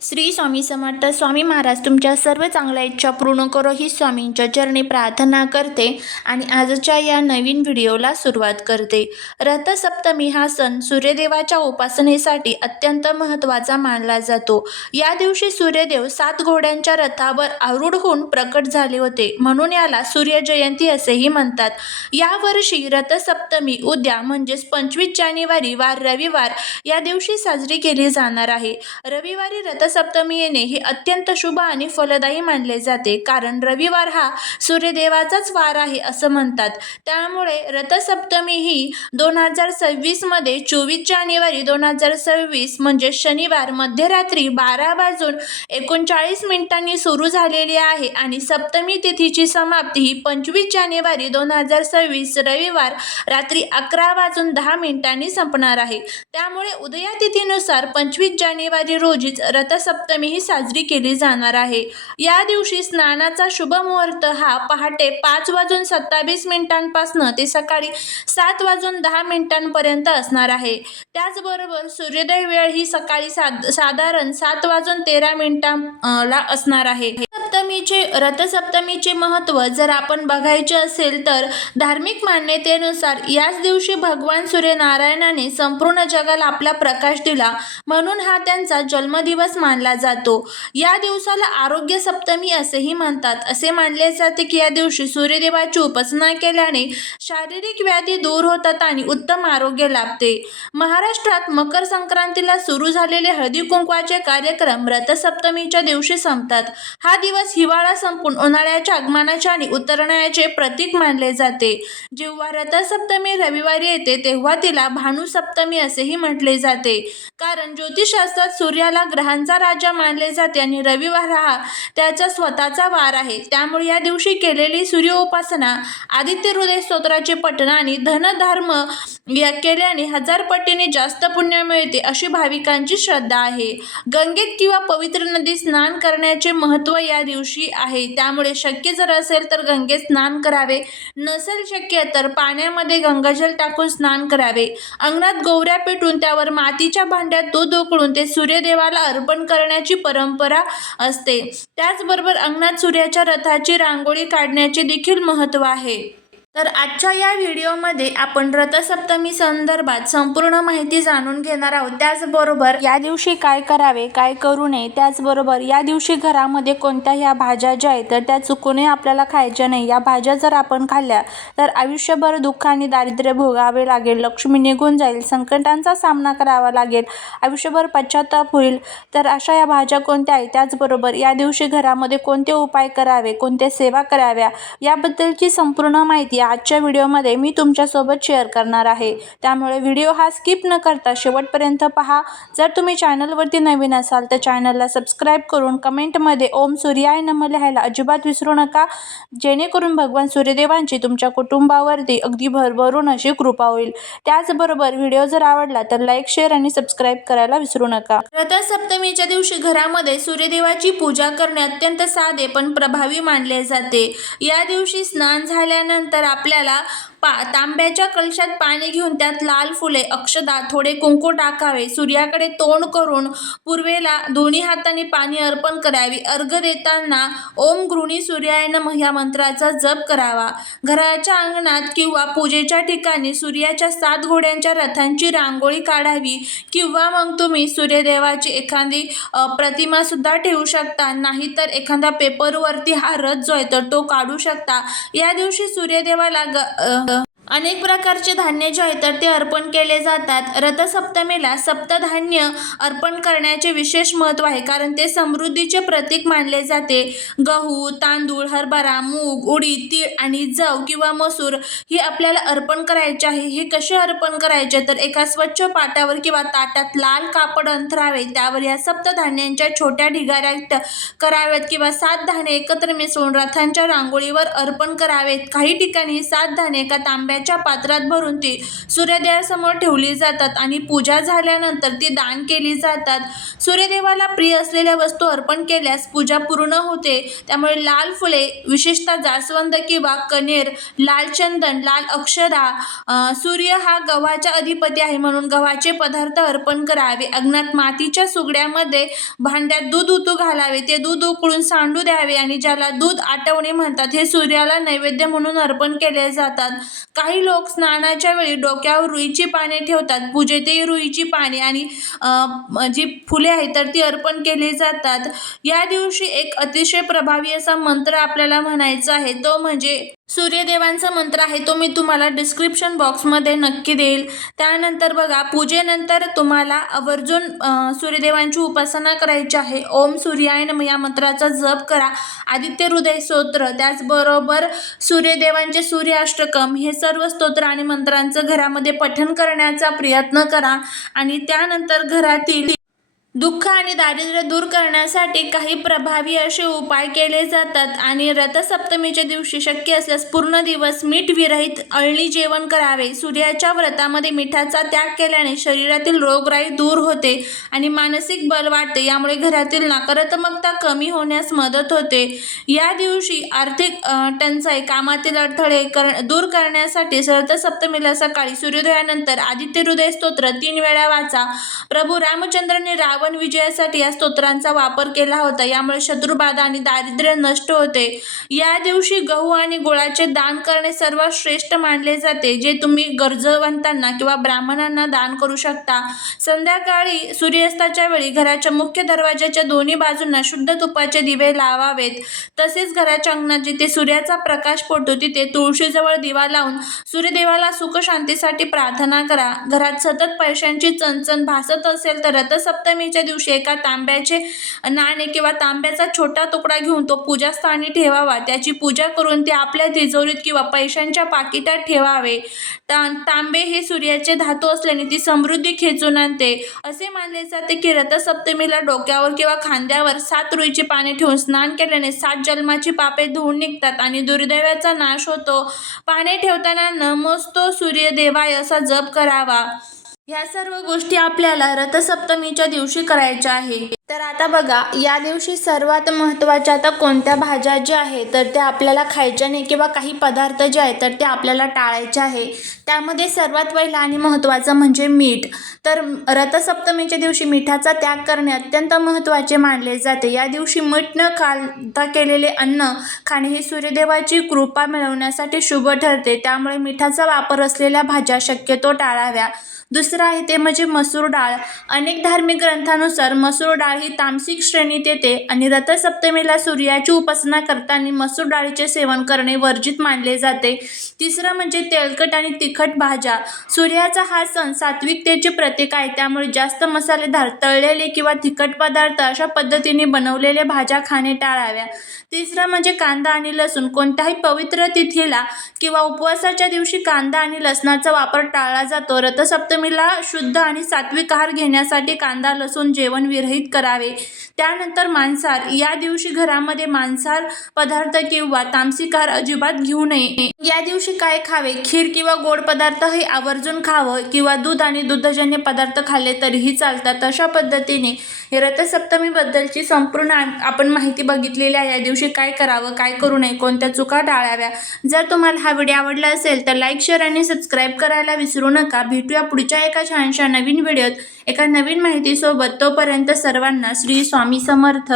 श्री स्वामी समर्थ. स्वामी महाराज तुमच्या सर्व चांगल्या इच्छा पूर्ण करो ही स्वामींच्या चरणी प्रार्थना करते आणि आजच्या या नवीन व्हिडिओला सुरुवात करते. रथसप्तमी हा सण सूर्यदेवाच्या उपासनेसाठी अत्यंत महत्त्वाचा मानला जातो. या दिवशी सूर्यदेव 7 घोड्यांच्या रथावर आरूढ होऊन प्रकट झाले होते, म्हणून याला सूर्यजयंती असेही म्हणतात. यावर्षी रथसप्तमी उद्या म्हणजेच 25 जानेवारी वार रविवार या दिवशी साजरी केली जाणार आहे. रविवारी रथसप्तमी येणे हे अत्यंत शुभ आणि फलदायी मानले जाते, कारण रविवार हा सूर्यदेवाचाच वार आहे असं म्हणतात. त्यामुळे रथसप्तमी ही 2026 मध्ये 24 जानेवारी 2026 म्हणजे शनिवार मध्यरात्री 12:39 सुरू झालेली आहे आणि सप्तमी तिथीची समाप्ती ही 25 जानेवारी 2026 रविवार रात्री 11:10 संपणार आहे. त्यामुळे उदया तिथीनुसार 25 जानेवारी रोजीच रथसप्तमी ही साजरी केली जाणार आहे. या दिवशी स्नानाचा शुभ मुहूर्त हा पहाटे 5:27 पासून ते सकाळी 7:10 पर्यंत असणार आहे. त्याचबरोबर सूर्योदय वेळ ही सकाळी साधारण 7:13 ला असणार आहे. रथसप्तमीचे महत्त्व जर आपण बघायचे असेल तर धार्मिक मान्यतेनुसार याच दिवशी भगवान सूर्यनारायणाने संपूर्ण जगाला आपला प्रकाश दिला, म्हणून हा त्यांचा जन्मदिवस मानला जातो. या दिवसाला आरोग्य सप्तमी असेही म्हणतात. असे मानले जाते की या दिवशी सूर्यदेवाची उपासना केल्याने शारीरिक व्याधी दूर होतात आणि उत्तम आरोग्य लाभते. महाराष्ट्रात मकर संक्रांतीला सुरू झालेले हळदी कुंकवाचे कार्यक्रम रथसप्तमीच्या दिवशी संपतात. हा दिवस हिवाळा संपून उन्हाळ्याच्या आगमनाचे आणि उतरण्याचे प्रतीक मानले जाते. जेव्हा रथसप्तमी रविवारी येते तेव्हा तिला भानुसप्तमी असेही म्हटले जाते, कारण ज्योतिषशास्त्रात सूर्याला ग्रहांचा राजा मानले जाते आणि रविवार हा त्याचा स्वतःचा वार आहे. त्यामुळे या दिवशी केलेली सूर्योपासना, आदित्य हृदय स्तोत्राचे पठण आणि धनधर्म केल्याने 1000 पटीने जास्त पुण्य मिळते अशी भाविकांची श्रद्धा आहे. गंगेत किंवा पवित्र नदीत स्नान करण्याचे महत्त्व या दिवशी आहे. त्यामुळे शक्य जर असेल तर गंगेत स्नान करावे, नसेल शक्य तर पाण्यामध्ये गंगाजल टाकून स्नान करावे. अंगणात गोवऱ्या पेटून त्यावर मातीच्या भांड्यात दूध उकळून ते सूर्यदेवाला अर्पण करण्याची परंपरा असते. त्याचबरोबर अंगणात सूर्याच्या रथाची रांगोळी काढण्याचे देखील महत्त्व आहे. तर आजच्या या व्हिडिओमध्ये आपण रथसप्तमी संदर्भात संपूर्ण माहिती जाणून घेणार आहोत. त्याचबरोबर या दिवशी काय करावे, काय करू नये, त्याचबरोबर या दिवशी घरामध्ये कोणत्या ह्या भाज्या ज्या आहेत तर त्या चुकूनही आपल्याला खायच्या नाही. या भाज्या जर आपण खाल्ल्या तर आयुष्यभर दुःख आणि दारिद्र्य भोगावे लागेल, लक्ष्मी निघून जाईल, संकटांचा सामना करावा लागेल, आयुष्यभर पश्चाताप होईल. तर अशा या भाज्या कोणत्या आहेत, त्याचबरोबर या दिवशी घरामध्ये कोणते उपाय करावे, कोणत्या सेवा कराव्या, याबद्दलची संपूर्ण माहिती आजच्या व्हिडिओमध्ये मी तुमच्यासोबत शेअर करणार आहे. त्यामुळे व्हिडिओ हा स्किप न करता शेवटपर्यंत पहा. जर तुम्ही चॅनलवरती नवीन असाल तर चॅनलला सबस्क्राईब करून कमेंटमध्ये ओम सूर्याय नमः लिहायला अजिबात विसरू नका, जेणेकरून भगवान सूर्यदेवांची तुमच्या कुटुंबावरती अगदी भरभरून अशी कृपा होईल. त्याचबरोबर व्हिडिओ जर आवडला तर लाईक, शेअर आणि सबस्क्राईब करायला विसरू नका. रथसप्तमीच्या दिवशी घरामध्ये सूर्यदेवाची पूजा करणे अत्यंत साधे पण प्रभावी मानले जाते. या दिवशी स्नान झाल्यानंतर आपल्याला तांब्याच्या कलशात पाणी घेऊन त्यात लाल फुले, अक्षदा, थोडे कुंकू टाकावे. सूर्याकडे तोंड करून पूर्वेला दोन्ही हातांनी पाणी अर्पण करावे. अर्घ्य देताना ओम गृणी सूर्याय नमः या मंत्राचा जप करावा. घराच्या अंगणात किंवा पूजेच्या ठिकाणी सूर्याच्या 7 घोड्यांच्या रथांची रांगोळी काढावी किंवा मग तुम्ही सूर्यदेवाची एखादी प्रतिमा सुद्धा ठेवू शकता, नाहीतर एखादा पेपरवरती हा रथ जो आहे तर तो काढू शकता. या दिवशी सूर्यदेवाला अनेक प्रकारचे धान्य जे आहे तर ते अर्पण केले जातात. रथसप्तमीला सप्तधान्य अर्पण करण्याचे विशेष महत्त्व आहे, कारण ते समृद्धीचे प्रतीक मानले जाते. गहू, तांदूळ, हरभरा, मूग, उडीद, तीळ आणि जव किंवा मसूर ही आपल्याला अर्पण करायचे आहे. हे कसे अर्पण करायचे तर एका स्वच्छ पाटावर किंवा ताटात लाल कापड अंथरावे. त्यावर या सप्तधान्यांच्या छोट्या ढिगाऱ्या कराव्यात किंवा 7 धान्य एकत्र मिसळून रथांच्या रांगोळीवर अर्पण करावेत. काही ठिकाणी 7 धान्य एका तांब्या पाण्याच्या पात्रात भरून ती सूर्यदेवासमोर ठेवली जातात आणि पूजा झाल्यानंतर ती दान केली जातात. सूर्यदेवाला प्रिय असलेल्या वस्तू अर्पण केल्यास पूजा पूर्ण होते. त्यामुळे लाल फुले, विशेषतः जास्वंद किंवा कण्हेर, लाल चंदन, लाल अक्षदा, सूर्य हा गव्हाचा अधिपती आहे म्हणून गव्हाचे पदार्थ अर्पण करावे. अंगणात मातीच्या सुगड्यामध्ये भांड्यात दूध उतू घालावे. ते दूध उकळून सांडू द्यावे आणि ज्याला दूध आटवणे म्हणतात, हे सूर्याला नैवेद्य म्हणून अर्पण केले जातात. काही लोक स्नानाच्या वेळी डोक्यावर रुईची पाने ठेवतात. पूजेतही रुईची पाने आणि जी फुले आहेत तर ती अर्पण केली जातात. या दिवशी एक अतिशय प्रभावी असा मंत्र आपल्याला म्हणायचा आहे, तो म्हणजे सूर्यदेवांचा मंत्र आहे. तो मी तुम्हाला डिस्क्रिप्शन बॉक्समध्ये नक्की देईल. त्यानंतर बघा, पूजेनंतर तुम्हाला आवर्जून सूर्यदेवांची उपासना करायची आहे. ओम सूर्याय नमः या मंत्राचा जप करा. आदित्य हृदय स्तोत्र, त्याचबरोबर सूर्यदेवांचे सूर्याष्टकम, हे सर्व स्तोत्र आणि मंत्रांचं घरामध्ये पठण करण्याचा प्रयत्न करा. आणि त्यानंतर घरातील दुःख आणि दारिद्र्य दूर करण्यासाठी काही प्रभावी असे उपाय केले जातात. आणि रथसप्तमीच्या दिवशी शक्य असल्यास पूर्ण दिवस मीठ विरहित अळणी जेवण करावे. सूर्याच्या व्रतामध्ये मिठाचा त्याग केल्याने शरीरातील रोगराई दूर होते आणि मानसिक बल वाढते. यामुळे घरातील नकारात्मकता कमी होण्यास मदत होते. या दिवशी आर्थिक टंचाई, कामातील अडथळे दूर करण्यासाठी रथसप्तमीला सकाळी सूर्योदयानंतर आदित्य हृदय स्तोत्र 3 वेळा वाचा. प्रभू रामचंद्रांनी रावण विजयासाठी या स्तोत्रांचा वापर केला होता. यामुळे शत्रुबाधा आणि दारिद्र्य नष्ट होते. या दिवशी गहू आणि गुळाचे दान करणे सर्वात श्रेष्ठ मानले जाते, जे तुम्ही गरजवंतांना किंवा ब्राह्मणांना दान करू शकता. संध्याकाळी सूर्यास्ताच्या वेळी घराच्या मुख्य दरवाजाच्या दोन्ही बाजूंना शुद्ध तुपाचे दिवे लावावेत. तसेच घराच्या अंगणात जिथे सूर्याचा प्रकाश पडतो तिथे तुळशीजवळ दिवा लावून सूर्यदेवाला सुख शांतीसाठी प्रार्थना करा. घरात सतत पैशांची चणचण भासत असेल तर रथसप्तमीच्या दिवशी एका तांब्याचे नाणे किंवा तांब्याचा छोटा तुकडा घेऊन तो पूजास्थानी ठेवावा. त्याची पूजा करून ते आपल्या तिजोरीत किंवा पैशांच्या पाकिटात ठेवावे. तांबे हे सूर्याचे धातू असल्याने ती समृद्धी खेचून आणते. असे मानले जाते की रथसप्तमीला डोक्यावर किंवा खांद्यावर 7 रुईची पाने ठेवून स्नान केल्याने 7 जन्माची पापे धुवून निघतात आणि दुर्दैवाचा नाश होतो. पाने ठेवताना नमोस्तु सूर्यदेवाय असा जप करावा. ह्या सर्व गोष्टी आपल्याला रथसप्तमीच्या दिवशी करायच्या आहे. तर आता बघा, या दिवशी सर्वात महत्त्वाच्या आता कोणत्या भाज्या ज्या आहेत तर त्या आपल्याला खायच्या नाही किंवा काही पदार्थ जे आहेत तर ते आपल्याला टाळायचे आहे. त्यामध्ये सर्वात पहिला आणि महत्त्वाचं म्हणजे मीठ. तर रथसप्तमीच्या दिवशी मिठाचा त्याग करणे अत्यंत महत्त्वाचे मानले जाते. या दिवशी मीठ न खाता केलेले अन्न खाणे हे सूर्यदेवाची कृपा मिळवण्यासाठी शुभ ठरते. त्यामुळे मिठाचा वापर असलेल्या भाज्या शक्यतो टाळाव्या. दुसरं आहे ते म्हणजे मसूर डाळ. अनेक धार्मिक ग्रंथानुसार मसूर डाळ ही तामसिक श्रेणीत येते आणि रथसप्तमीला सूर्याची उपासना करताना मसूर डाळीचे सेवन करणे वर्जित मानले जाते. तिसरं म्हणजे तेलकट आणि तिखट भाज्या. सूर्याचा हा सण सात्विकतेचे प्रतीक आहे. त्यामुळे जास्त मसालेदार, तळलेले किंवा तिखट पदार्थ अशा पद्धतीने बनवलेल्या भाज्या खाणे टाळाव्या. तिसरं म्हणजे कांदा आणि लसूण. कोणत्याही पवित्र तिथीला किंवा उपवासाच्या दिवशी कांदा आणि लसणाचा वापर टाळला जातो. रथसप्तमीला शुद्ध आणि सात्विक आहार घेण्यासाठी कांदा लसूण जेवण विरहित करावे. त्यानंतर मांसाहार. या दिवशी घरामध्ये मांसाहार पदार्थ किंवा तामसिक आहार अजिबात घेऊ नये. या दिवशी काय खावे? खीर किंवा गोड पदार्थ हे आवर्जून खावं किंवा दूध आणि दुग्धजन्य पदार्थ खाल्ले तरीही चालतात. अशा पद्धतीने रथसप्तमीबद्दलची संपूर्ण आपण माहिती बघितलेली आहे. या दिवशी काय करावं, काय करू नये, कोणत्या चुका टाळाव्या. जर तुम्हाला हा व्हिडिओ आवडला असेल तर लाईक, शेअर आणि सबस्क्राईब करायला विसरू नका. भेटूया पुढच्या एका छानशा नवीन व्हिडिओत एका नवीन माहितीसोबत. तोपर्यंत सर्वांना श्री स्वामी समर्थ.